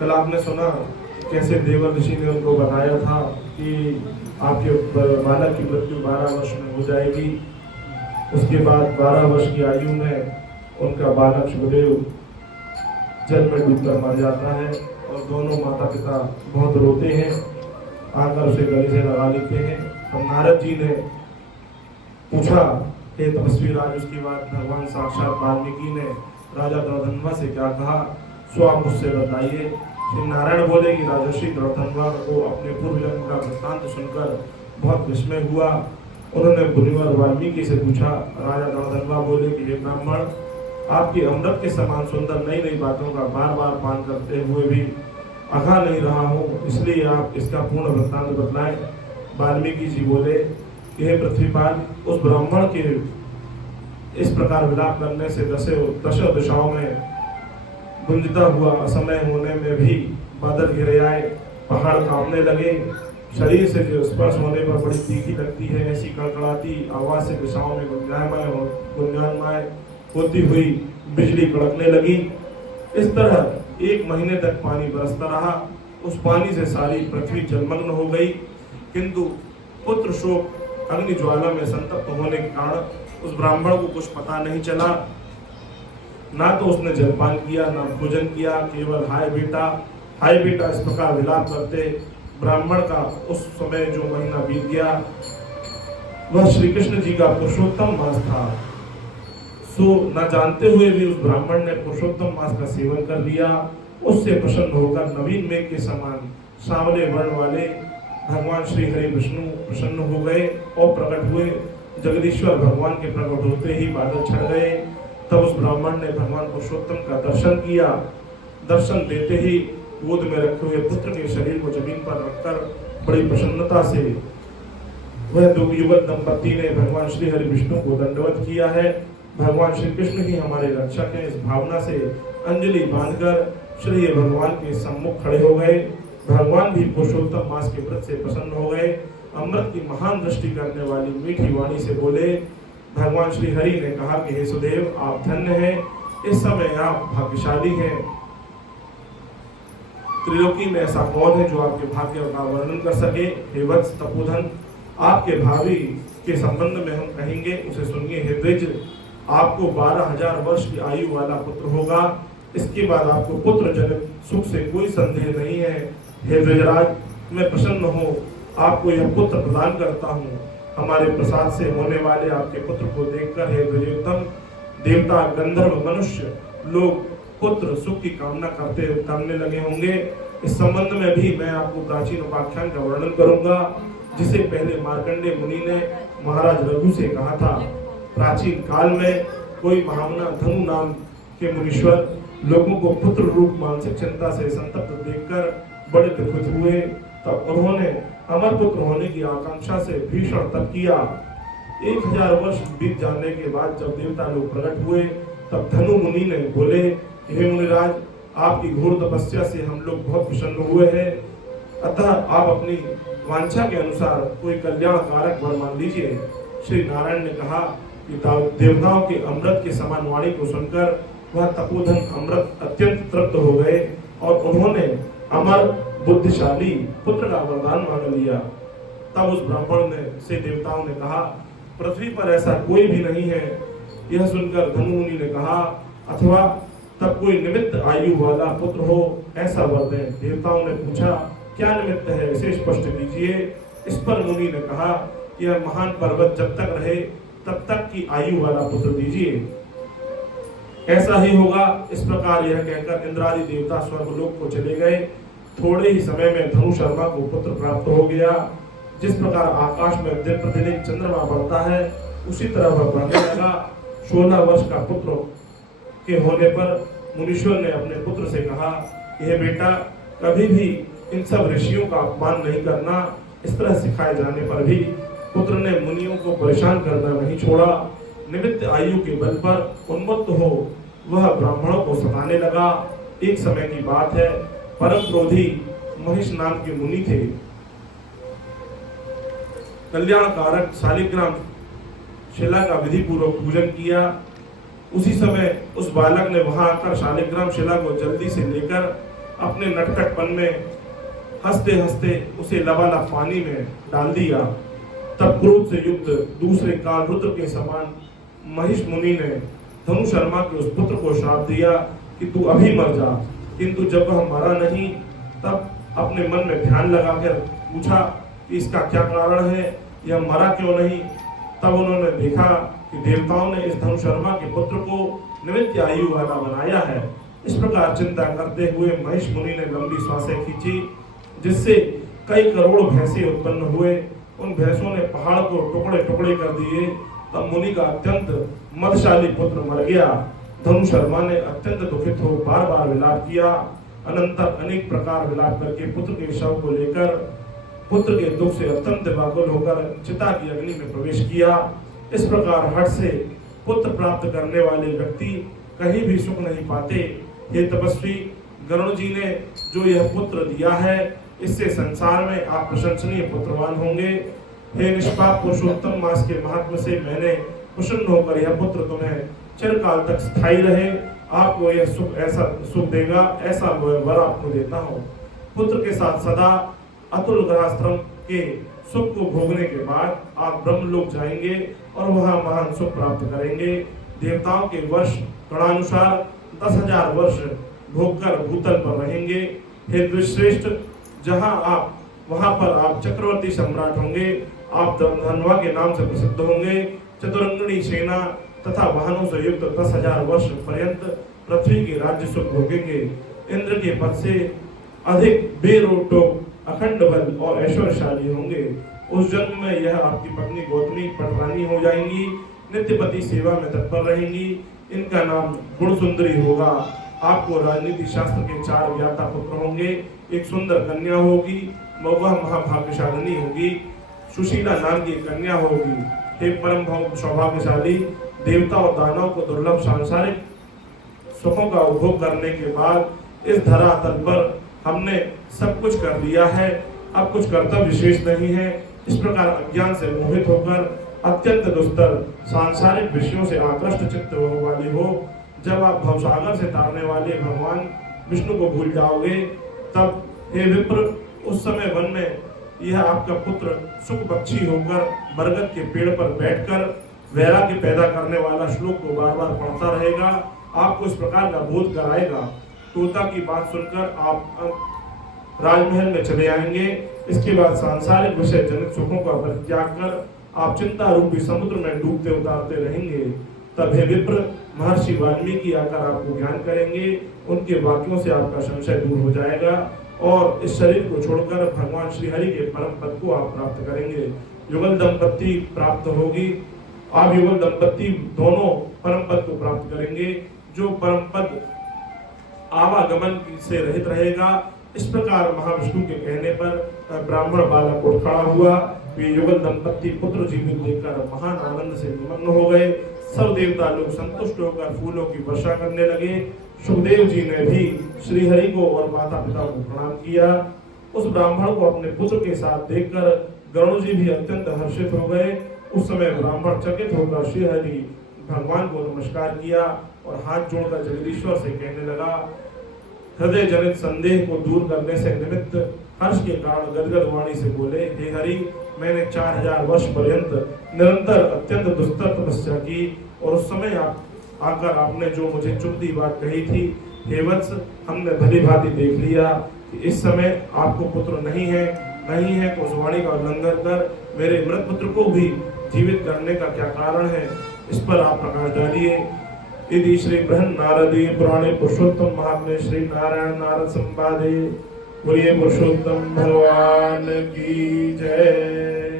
कल आपने सुना कैसे देवर ऋषि ने उनको बताया था कि आपके बालक की मृत्यु 12 वर्ष में हो जाएगी। उसके बाद 12 वर्ष की आयु में उनका बालक शुभदेव जल में डूबकर मर जाता है और दोनों माता पिता बहुत रोते हैं, आकर उसे गले से लगा लेते हैं। तो नारद जी ने पूछा, हे तपस्वी राज, उसके बाद भगवान साक्षात वाल्मीकि ने राजा द्रौधन्वा से क्या कहा, सो आप मुझसे बताइए। श्री नारायण बोले कि राजर्षि द्रौधन्वा को अपने पूर्व जन्म का वृत्तांत सुनकर बहुत विस्मय हुआ। उन्होंने मुनिवर वाल्मीकि से पूछा। राजा द्रौधन्वा बोले कि हे ब्राह्मण, आपकी अमृत के समान सुंदर नई नई बातों का बार बार पान करते हुए भी अघा नहीं रहा हूँ, इसलिए आप इसका पूर्ण वृत्तांत बतलाएं। वाल्मीकि जी बोले कि हे पृथ्वीपाल, उस ब्राह्मण के इस प्रकार विलाप करने से दश दिशाओं में गुंजता हुआ असमय होने में भी बादल गिर आए, पहाड़ कांपने लगे, शरीर से जो स्पर्श होने पर बड़ी तीखी लगती है, ऐसी कड़कड़ाती आवाज से दिशाओं में गुंजायमान होती हुई बिजली कड़कने लगी। इस तरह 1 महीने तक पानी बरसता रहा। उस पानी से सारी पृथ्वी जलमग्न हो गई, किंतु पुत्र शोक अग्नि ज्वाला में संतप्त होने के कारण उस ब्राह्मण को कुछ पता नहीं चला। ना तो उसने जलपान किया, ना भोजन किया, केवल हाय बेटा, हाय बेटा इस प्रकार विलाप करते ब्राह्मण का उस समय जो महीना बीत गया वह श्री कृष्ण जी का पुरुषोत्तम मास था। सो न जानते हुए भी उस ब्राह्मण ने पुरुषोत्तम मास का सेवन कर लिया। उससे प्रसन्न होकर नवीन मेघ के समान सांवले वर्ण वाले भगवान श्री हरि विष्णु प्रसन्न हो गए और प्रकट हुए। जगदीश्वर भगवान के प्रकट होते ही बादल छट गए। तब उस ब्राह्मण ने भगवान पुरुषोत्तम का दर्शन किया। दर्शन देते ही गोद में रखे हुए पुत्र के शरीर को जमीन पर रखकर बड़ी प्रसन्नता से वह दो युवक दंपति ने भगवान श्री हरि विष्णु को दंडवत किया है। भगवान श्री कृष्ण ही हमारे रक्षक हैं, इस भावना से अंजलि बांधकर श्री भगवान के सम्मुख खड़े हो गए। भगवान भी पुरुषोत्तम मास के व्रत से प्रसन्न हो गए। अमृत की महान दृष्टि करने वाली मीठी वाणी से बोले। भगवान श्री हरि ने कहा कि हे सुदेव, आप धन्य हैं, इस समय आप भाग्यशाली हैं। त्रिलोकी में ऐसा कौन है जो आपके भाग्य का वर्णन कर सके। हे वत्स तपोधन, आपके भावी के संबंध में हम कहेंगे, उसे सुनिए। हे द्विज, आपको 12,000 वर्ष की आयु वाला पुत्र होगा। इसके बाद आपको पुत्र जनित सुख से कोई संदेह नहीं है। हे द्विजराज, मैं प्रसन्न हूँ, आपको यह पुत्र प्रदान करता हूँ। हमारे प्रसाद से होने वाले आपके पुत्र को देखकर हे द्विजोत्तम, देवता, गंधर्व, मनुष्य लोग पुत्र सुख की कामना करने लगे होंगे। इस संबंध में भी मैं आपको प्राचीन उपाख्यान का वर्णन करूंगा, जिसे पहले मार्कंडेय मुनि ने महाराज रघु से कहा था। प्राचीन काल में कोई महामना धनु नाम के मुनीश्वर लोगों को पुत्र रूप मानसिक चिंता से संतप्त देखकर बड़े दुखित हुए। तब उन्होंने अमर पुत्र होने की आकांक्षा से भीषण तप किया। 1000 वर्ष बीत जाने के बाद जब देवता लोग प्रकट हुए, तब धनु मुनि ने बोले, हे मुनिराज, आपकी घोर तपस्या से हम लोग बहुत प्रसन्न हुए हैं, अतः आप अपनी वांछा के अनुसार कोई कल्याणकारक वर मान लीजिए। श्री नारायण ने कहा कि देवताओं के अमृत के समान वाणी को सुनकर वह तपोधन अमृत अत्यंत तृप्त हो गए और उन्होंने अमर बुद्धिशाली पुत्र का वरदान मांग लिया। तब उस ब्राह्मण ने से देवताओं ने कहा, पृथ्वी पर ऐसा कोई भी नहीं है। यह सुनकर धनु मुनि ने कहा, अथवा तब कोई निमित्त आयु वाला पुत्र हो, ऐसा वर दें। देवताओं ने पूछा, क्या निमित्त है, इसे स्पष्ट कीजिए। इस पर मुनि ने कहा, यह महान पर्वत जब तक रहे तब तक की आयु वाला पुत्र दीजिए। ऐसा ही होगा। इस प्रकार यह कहकर इंद्रादि देवता स्वर्गलोक को चले गए। थोड़े ही समय में धनु शर्मा को पुत्र प्राप्त हो गया। जिस प्रकार आकाश में दिन प्रतिदिन चंद्रमा बढ़ता है, उसी तरह वह बढ़ने लगा। 16 वर्ष का पुत्र के होने पर मुनीश्वर ने अपने पुत्र से कहा, यह बेटा, कभी भी इन सब ऋषियों का अपमान नहीं करना। इस तरह सिखाए जाने पर भी पुत्र ने मुनियों को परेशान करना नहीं छोड़ा। निमित्त आयु के बल पर उन्मत्त हो वह ब्राह्मणों को सताने लगा। एक समय की बात है, परम क्रोधी महिष नाम के मुनि थे। कल्याणकारक शालिग्राम शिला का विधि पूर्वक पूजन किया। उसी समय उस बालक ने वहां आकर शालिग्राम शिला को जल्दी से लेकर अपने नटखटपन में हंसते हंसते उसे लबालब पानी में डाल दिया। तब क्रोध से युक्त दूसरे काल रुद्र के समान महिष मुनि ने धनु शर्मा के उस पुत्र को श्राप दिया कि तू अभी मर जा। किंतु जब वह मरा नहीं तब अपने मन में ध्यान लगाकर पूछा कि इसका क्या कारण है, यह मरा क्यों नहीं। तब उन्होंने देखा कि देवताओं ने इस धनु शर्मा के पुत्र को निमित्त आयु वाला बनाया है। इस प्रकार चिंता करते हुए महिष मुनि ने लंबी श्वासें खींची, जिससे कई करोड़ भैंसे उत्पन्न हुए। उन भैंसों ने पहाड़ को टुकड़े टुकड़े कर दिए। तब मुनि का अत्यंत मदशाली पुत्र मर गया। धनु शर्मा ने अत्यंत दुखित हो बार बार विलाप किया। अनंतर अनेक प्रकार विलाप करके पुत्र के शव को लेकर पुत्र के दुख से अत्यंत व्याकुल होकर चिता की अग्नि में प्रवेश किया। इस प्रकार हठ से पुत्र प्राप्त करने वाले व्यक्ति कहीं भी सुख नहीं पाते। हे तपस्वी, गरुड़ जी ने जो यह पुत्र दिया है, इससे संसार में आप प्रशंसनीय पुत्रवान होंगे। हे निष्पाप पुरुषोत्तम मास के महात्म से मैंने प्रसन्न होकर यह पुत्र तुम्हें चिरकाल तक स्थायी रहे, आपको यह सुख ऐसा सुख देगा, ऐसा वर आपको देता हूँ। पुत्र के साथ सदा अतुल ग्रहाश्रम के सुख को भोगने के बाद आप ब्रह्मलोक जाएंगे और वहां महान सुख प्राप्त करेंगे। देवताओं के वर्ष गणानुसार 10,000 वर्ष भोगकर भूतल पर रहेंगे। हे द्विश्रेष्ठ, जहां आप वहां पर आप चक्रवर्ती सम्राट होंगे। आप धनवा के नाम से प्रसिद्ध होंगे। चतुरंगणी सेना तथा वाहनों से युक्त 10,000 वर्ष पर्यंत पृथ्वी के राज्य सुख भोगेंगे। इंद्र के पद से अधिक बेरोक अखंड बल और ऐश्वर्यशाली होंगे। उस जन्म में यह आपकी पत्नी गौतमी पटरानी हो जाएंगी। नित्यपति सेवा में तत्पर रहेंगी। इनका नाम गुण सुंदरी होगा। आपको राजनीति शास्त्र के 4 ज्ञाता पुत्र होंगे। एक सुंदर कन्या होगी, वह महाभाग्यशालिनी होगी। सुशीला नाम की कन्या होगी। हे परम सौभाग्यशाली, देवता और दानव को दुर्लभ सांसारिक सुखों का उपभोग करने के बाद इस धरातल पर हमने सब कुछ कर लिया है। अब कुछ कर्तव्य विशेष नहीं है। इस प्रकार अज्ञान से मोहित होकर अत्यंत दुस्तर सांसारिक विषयों से आकृष्ट चित्त वाली हो, जब आप भवसागर से तारने वाले भगवान विष्णु को भूल जाओगे, तब हे विप्र, उस समय वन में यह आपका पुत्र सुख पक्षी होकर बरगद के पेड़ पर बैठकर वैराग्य पैदा करने वाला श्लोक को बार बार पढ़ता रहेगा। आपको इस प्रकार का बोध कराएगा। तोता की बात सुनकर आप राजमहल में चले आएंगे। इसके बाद सांसारिक विषय जनित सुखों का परित्याग कर आप चिंता रूपी समुद्र में डूबते उतारते रहेंगे। तब हे विप्र, महर्षि वाल्मीकि आकर आपको ज्ञान करेंगे। उनके वाक्यों से आपका संशय दूर हो जाएगा और इस शरीर को छोड़कर भगवान श्री हरि के परम पद को आप प्राप्त करेंगे। युगल दंपत्ति प्राप्त होगी। आप युगल दंपत्ति दोनों परम पद को प्राप्त करेंगे, जो परम पद आवागमन से रहित रहेगा। इस प्रकार महाविष्णु के कहने पर ब्राह्मण बालक उठ खड़ा हुआ। वे युगल दंपत्ति पुत्र जीवित देखकर महान आनंद से निमग्न हो गए। सब देवता लोग संतुष्ट होकर फूलों की वर्षा करने लगे। सुखदेव जी ने भी श्री हरि को और माता पिता को प्रणाम किया। उस ब्राह्मण को अपने पुत्र के साथ देखकर गरुड़ जी भी अत्यंत हर्षित हो गए। उस समय ब्राह्मण चकित होकर श्री हरि भगवान को नमस्कार किया और हाथ जोड़कर जगदीश्वर से कहने लगा, हृदय जनित संदेह को दूर करने से निमित्त हर्ष के कारण गदगद वाणी से बोले, हे हरि, मैंने 4000 वर्ष पर्यंत निरंतर अत्यंत दुस्तर तपस्या की और उस समय आप आकर आपने जो मुझे चुभती बात कही थी, हे वत्स, हमने भली भांति देख लिया कि इस समय आपको पुत्र नहीं है तो उस वाणी का उल्लंघन कर मेरे मृत पुत्र को भी जीवित करने का क्या कारण है, इस पर आप प्रकाश डालिए। यदि श्री बृहन् नारदी पुराणे पुरुषोत्तम महात्म्य श्री नारायण नारद संवादे बोलिए पुरुषोत्तम भगवान की जय।